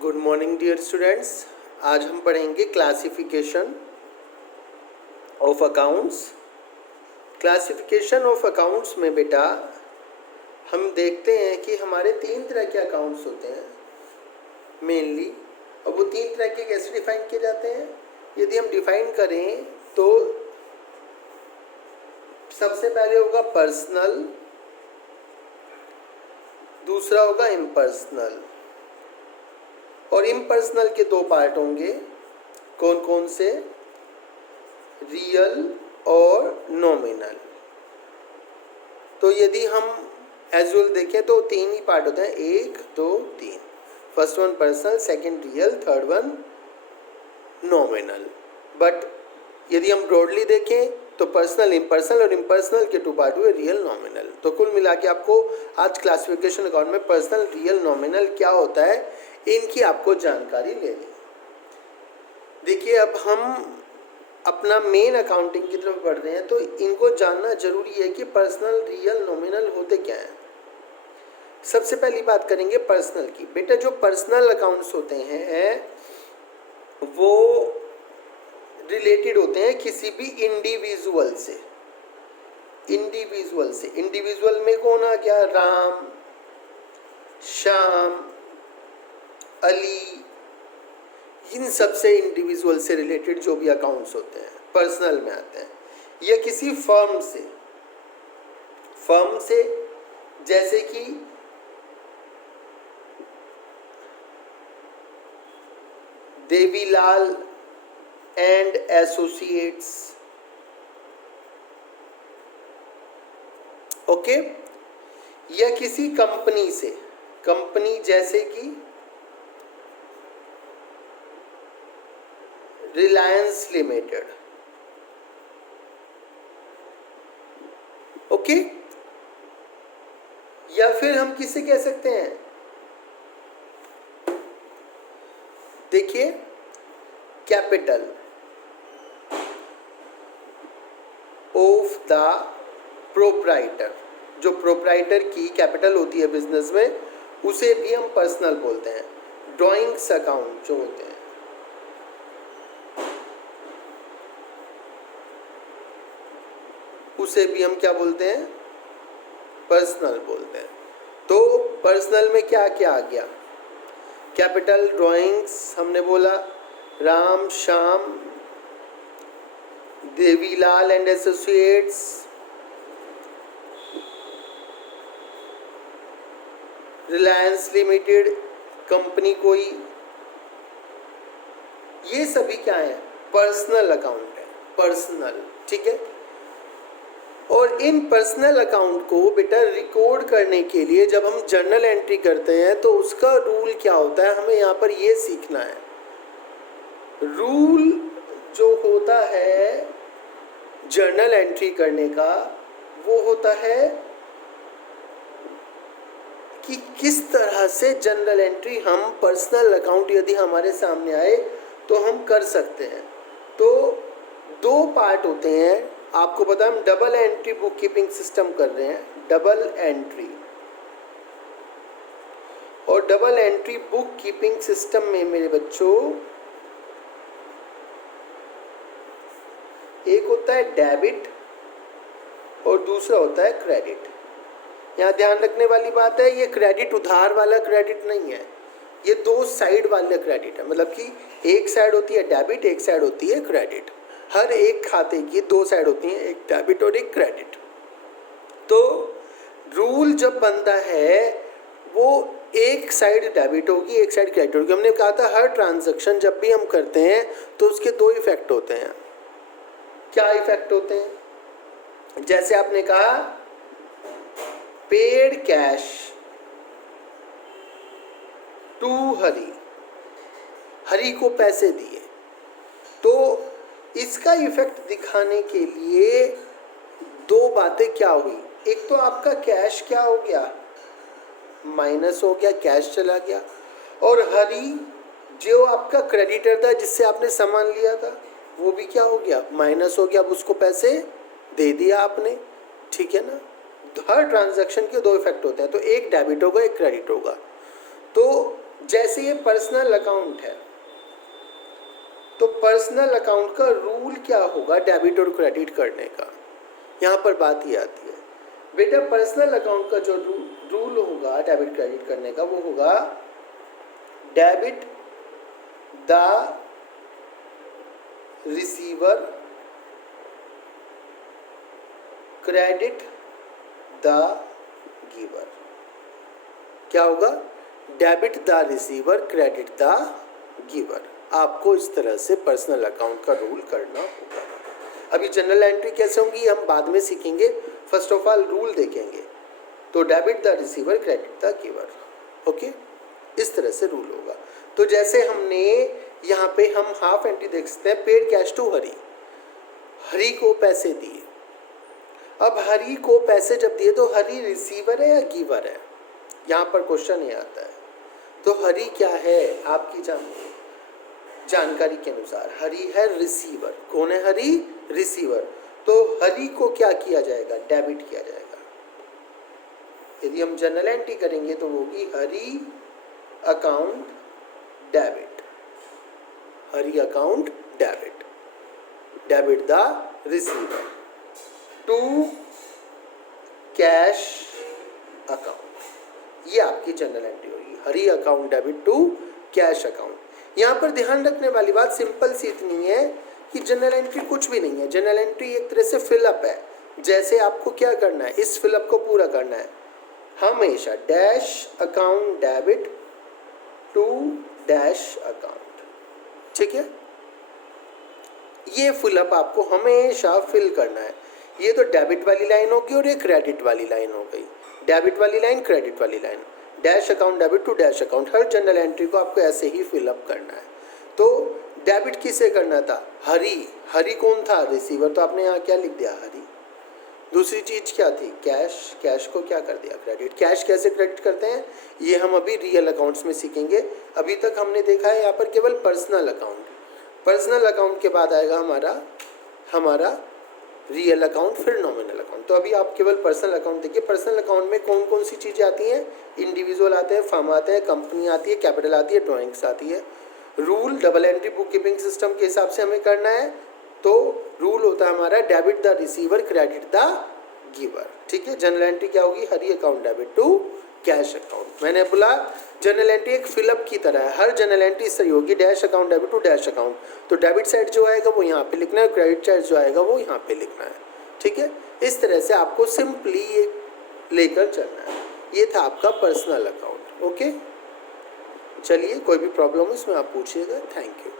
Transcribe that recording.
Good morning dear students. आज हम पढ़ेंगे classification of accounts. Classification of accounts में बेटा हम देखते हैं कि हमारे तीन तरह के अकाउंट्स होते हैं मेनली। और वो तीन तरह के कैसे डिफाइन किए जाते हैं, यदि हम डिफाइन करें तो सबसे पहले होगा पर्सनल, दूसरा होगा इम्पर्सनल। और इम्पर्सनल के दो पार्ट होंगे, कौन कौन से? रियल और नॉमिनल। तो यदि हम एजुअल देखें तो तीन ही पार्ट होते हैं, 1 2 3। First one personal, second real, third one nominal. But यदि हम ब्रॉडली देखें तो पर्सनल, इम्पर्सनल और इम्पर्सनल के टू पार्ट हुए रियल, नॉमिनल। तो कुल मिला के आपको आज क्लासिफिकेशन अकाउंट में पर्सनल, रियल, नॉमिनल क्या होता है इनकी आपको जानकारी लेनी। देखिए, अब हम अपना मेन अकाउंटिंग की तरफ बढ़ रहे हैं तो इनको जानना जरूरी है कि पर्सनल, रियल, नॉमिनल होते क्या हैं। सबसे पहली बात करेंगे पर्सनल की। बेटा जो पर्सनल अकाउंट्स होते हैं वो रिलेटेड होते हैं किसी भी इंडिविजुअल से। इंडिविजुअल में कौन आ गया? राम, श्याम, अली, इन सब से इंडिविजुअल से रिलेटेड जो भी अकाउंट्स होते हैं पर्सनल में आते हैं। या किसी फर्म से जैसे कि देवीलाल एंड एसोसिएट्स, ओके। या किसी कंपनी से, कंपनी जैसे कि रिलायंस लिमिटेड, ओके। या फिर हम किसे कह सकते हैं? देखिए, कैपिटल ऑफ द प्रोप्राइटर, जो प्रोप्राइटर की कैपिटल होती है बिजनेस में उसे भी हम पर्सनल बोलते हैं। ड्राइंग्स अकाउंट जो होते हैं उसे भी हम क्या बोलते हैं? पर्सनल बोलते हैं। तो पर्सनल में क्या क्या आ गया? कैपिटल, ड्राइंग्स हमने बोला, Ram, Shyam, Devilal and associates, Reliance limited company कोई, ये सभी क्या है? पर्सनल अकाउंट है, पर्सनल, ठीक है। और इन पर्सनल अकाउंट को बेटा रिकॉर्ड करने के लिए जब हम जर्नल एंट्री करते हैं तो उसका रूल क्या होता है, हमें यहाँ पर ये सीखना है। रूल जो होता है जर्नल एंट्री करने का वो होता है कि किस तरह से जर्नल एंट्री हम पर्सनल अकाउंट यदि हमारे सामने आए तो हम कर सकते हैं। तो दो पार्ट होते हैं, आपको पता है हम double entry book keeping system कर रहे हैं, डबल एंट्री। और double entry book keeping system में मेरे बच्चों एक होता है डेबिट और दूसरा होता है क्रेडिट। यहाँ ध्यान रखने वाली बात है, ये क्रेडिट उधार वाला क्रेडिट नहीं है, ये दो साइड वाला क्रेडिट है। मतलब कि एक साइड होती है डेबिट, एक साइड होती है क्रेडिट। हर एक खाते की दो साइड होती हैं, एक डेबिट और एक क्रेडिट। तो रूल जब बनता है वो एक साइड डेबिट होगी, एक साइड क्रेडिट होगी। हमने कहा था हर ट्रांजैक्शन जब भी हम करते हैं तो उसके दो इफेक्ट होते हैं। क्या इफेक्ट होते हैं? जैसे आपने कहा पेड कैश टू हरी, हरी को पैसे दिए, तो इसका इफेक्ट दिखाने के लिए दो बातें क्या हुई। एक तो आपका कैश क्या हो गया? माइनस हो गया, कैश चला गया। और हरी जो आपका क्रेडिटर था जिससे आपने सामान लिया था वो भी क्या हो गया? माइनस हो गया। अब उसको पैसे दे दिया आपने, ठीक है ना। हर ट्रांजैक्शन के दो इफेक्ट होते हैं, तो एक डेबिट होगा एक क्रेडिट होगा। तो जैसे ये पर्सनल अकाउंट है तो पर्सनल अकाउंट का रूल क्या होगा डेबिट और क्रेडिट करने का, यहाँ पर बात ये आती है बेटा। पर्सनल अकाउंट का जो रूल होगा डेबिट क्रेडिट करने का वो होगा debit the receiver credit the giver. क्या होगा? Debit the receiver credit the giver. आपको इस तरह से पर्सनल अकाउंट का रूल करना होगा। अभी जनरल एंट्री कैसे होंगी हम बाद में सीखेंगे, फर्स्ट ऑफ ऑल रूल देखेंगे। तो debit the receiver credit the giver, okay, इस तरह से रूल होगा। तो जैसे हमने यहाँ पे हम हाफ एंट्री देख सकते हैं, पेड कैश टू हरी, हरी को पैसे दिए। अब हरी को पैसे जब दिए तो हरी रिसीवर है या गिवर है, यहाँ पर क्वेश्चन ये आता है। तो हरी क्या है आपकी जानकारी के अनुसार हरी है रिसीवर। कौन है हरी? रिसीवर। तो हरी को क्या किया जाएगा? डेबिट किया जाएगा। यदि हम जनरल एंट्री करेंगे तो होगी Hari account debit, Hari account debit, debit the receiver to cash account. ये आपकी जनरल एंट्री होगी, Hari account debit to cash account. यहाँ पर ध्यान रखने वाली बात सिंपल सी इतनी है कि जनरल एंट्री कुछ भी नहीं है। जनरल एंट्री एक तरह से फिलअप है। जैसे आपको क्या करना है, इस फिलअप को पूरा करना है। हमेशा dash account debit to dash account, ठीक है। ये फिलअप आपको हमेशा फिल करना है। ये तो डेबिट वाली लाइन होगी और ये क्रेडिट वाली लाइन हो गई। डेबिट वाली लाइन, क्रेडिट वाली line, dash account debit to dash account. हर जनरल एंट्री को आपको ऐसे ही फिलअप करना है। तो डेबिट किसे करना था? हरी। हरी कौन था? रिसीवर। तो आपने यहाँ क्या लिख दिया? हरी। दूसरी चीज क्या थी? कैश। कैश को क्या कर दिया? क्रेडिट। कैश कैसे क्रेडिट करते हैं ये हम अभी रियल अकाउंट्स में सीखेंगे। अभी तक हमने देखा है यहाँ पर केवल पर्सनल अकाउंट। पर्सनल अकाउंट के बाद आएगा हमारा रियल अकाउंट, फिर नॉमिनल अकाउंट। तो अभी आप केवल पर्सनल अकाउंट देखिए। पर्सनल अकाउंट में कौन कौन सी चीज़ें आती हैं? इंडिविजुअल आते हैं, फर्म आते हैं, कंपनी आती है, कैपिटल आती है, ड्राइंग्स आती है। Rule double entry book keeping system के हिसाब से हमें करना है। तो रूल होता है हमारा debit the receiver credit the giver, ठीक है। जनरल एंट्री क्या होगी? Hari account debit to cash account. मैंने बोला जनरल एंट्री एक फिलअप की तरह है। हर जनरल एंट्री सही होगी dash account debit to dash account. तो डेबिट साइड जो आएगा वो यहाँ पे लिखना है, क्रेडिट साइड जो आएगा वो यहाँ पे लिखना है, ठीक है। इस तरह से आपको सिंपली ये लेकर चलना है। ये था आपका पर्सनल अकाउंट, ओके। चलिए, कोई भी प्रॉब्लम हो इसमें आप पूछिएगा। Thank you.